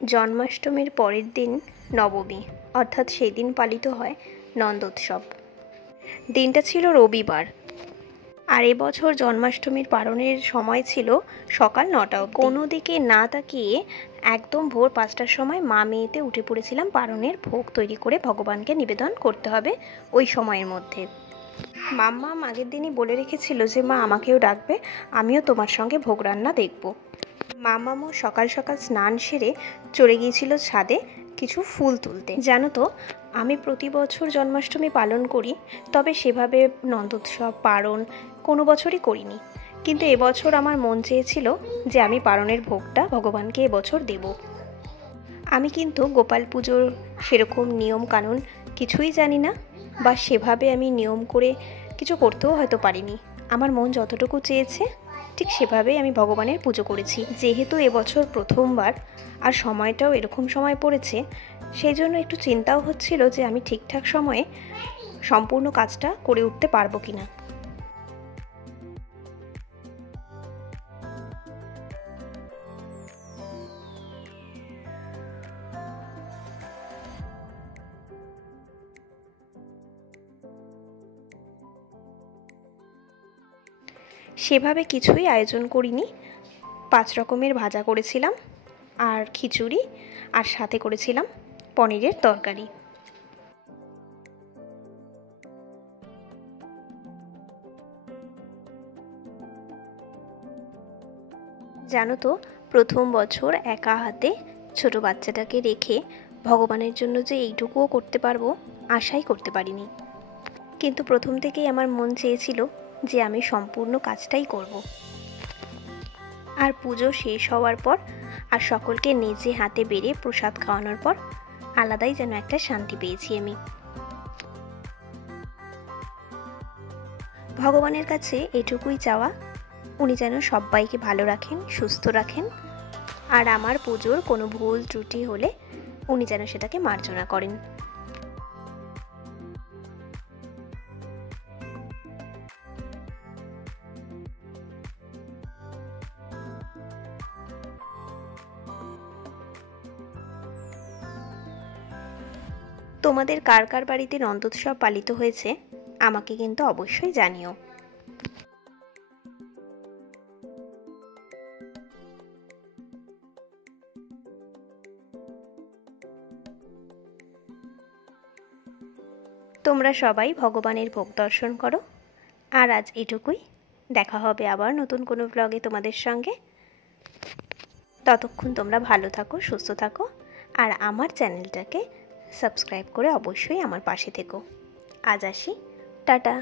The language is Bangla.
জন্মাষ্টমীর পরের দিন নবমী, অর্থাৎ সেই দিন পালিত হয় নন্দোৎসব। দিনটা ছিল রবিবার, আর এবছর জন্মাষ্টমীর পালনের সময় ছিল সকাল 9টা। কোনো দিকে না তাকিয়ে একদম ভোর 5টার সময় মা মেয়েতে উঠে পড়েছিলাম পালনের ভোগ তৈরি করে ভগবানকে নিবেদন করতে হবে ওই সময়ের মধ্যে। মাম্মা আগের দিনই বলে রেখেছিল যে মা আমাকেও ডাকবে, আমিও তোমার সঙ্গে ভোগ রান্না দেখব। মামামও সকাল সকাল স্নান সেরে চলে গিয়েছিল ছাদে কিছু ফুল তুলতে। জানো তো, আমি প্রতি বছর জন্মাষ্টমী পালন করি, তবে সেভাবে নন্দোৎসব পালন কোনো বছরই করিনি। কিন্তু এবছর আমার মন চেয়েছিল যে আমি পালনের ভোগটা ভগবানকে এবছর দেব। আমি কিন্তু গোপাল পুজোর সেরকম নিয়ম কানুন কিছুই জানি না, বা সেভাবে আমি নিয়ম করে কিছু করতেও হয়তো পারিনি। আমার মন যতটুকু চেয়েছে ঠিক সেভাবেই আমি ভগবানের পুজো করেছি। যেহেতু এবছর প্রথমবার আর সময়টাও এরকম সময় পড়েছে, সেই জন্য একটু চিন্তাও হচ্ছিল যে আমি ঠিকঠাক সময়ে সম্পূর্ণ কাজটা করে উঠতে পারবো কিনা। সেভাবে কিছুই আয়োজন করিনি। 5 রকমের ভাজা করেছিলাম, আর খিচুড়ি, আর সাথে করেছিলাম পনিরের তরকারি। জানো তো, প্রথম বছর একা হাতে ছোট বাচ্চাটাকে রেখে ভগবানের জন্য যে এইটুকুও করতে পারবো আশাই করতে পারিনি। কিন্তু প্রথম থেকেই আমার মন চেয়েছিল যে আমি সম্পূর্ণ কাজটাই করব। আর পুজো শেষ হওয়ার পর আর সকলকে নিজে হাতে বেড়ে প্রসাদ খাওয়ানোর পর আলাদাই যেন একটা শান্তি পেয়েছি আমি। ভগবানের কাছে এটুকুই চাওয়া, উনি যেন সবাইকে ভালো রাখেন, সুস্থ রাখেন, আর আমার পুজোর কোনো ভুল ত্রুটি হলে উনি যেন সেটাকে মার্জনা করেন। তোমাদের কার কার বাড়িতে নন্দোৎসব পালিত হয়েছে আমাকে কিন্তু অবশ্যই জানিও। তোমরা সবাই ভগবানের ভোগ দর্শন করো। আর আজ এটুকুই। দেখা হবে আবার নতুন কোনো ব্লগে তোমাদের সঙ্গে। ততক্ষণ তোমরা ভালো থাকো, সুস্থ থাকো, আর আমার চ্যানেলটাকে সাবস্ক্রাইব করে অবশ্যই আমার পাশে থেকো। আজ আসি, টাটা।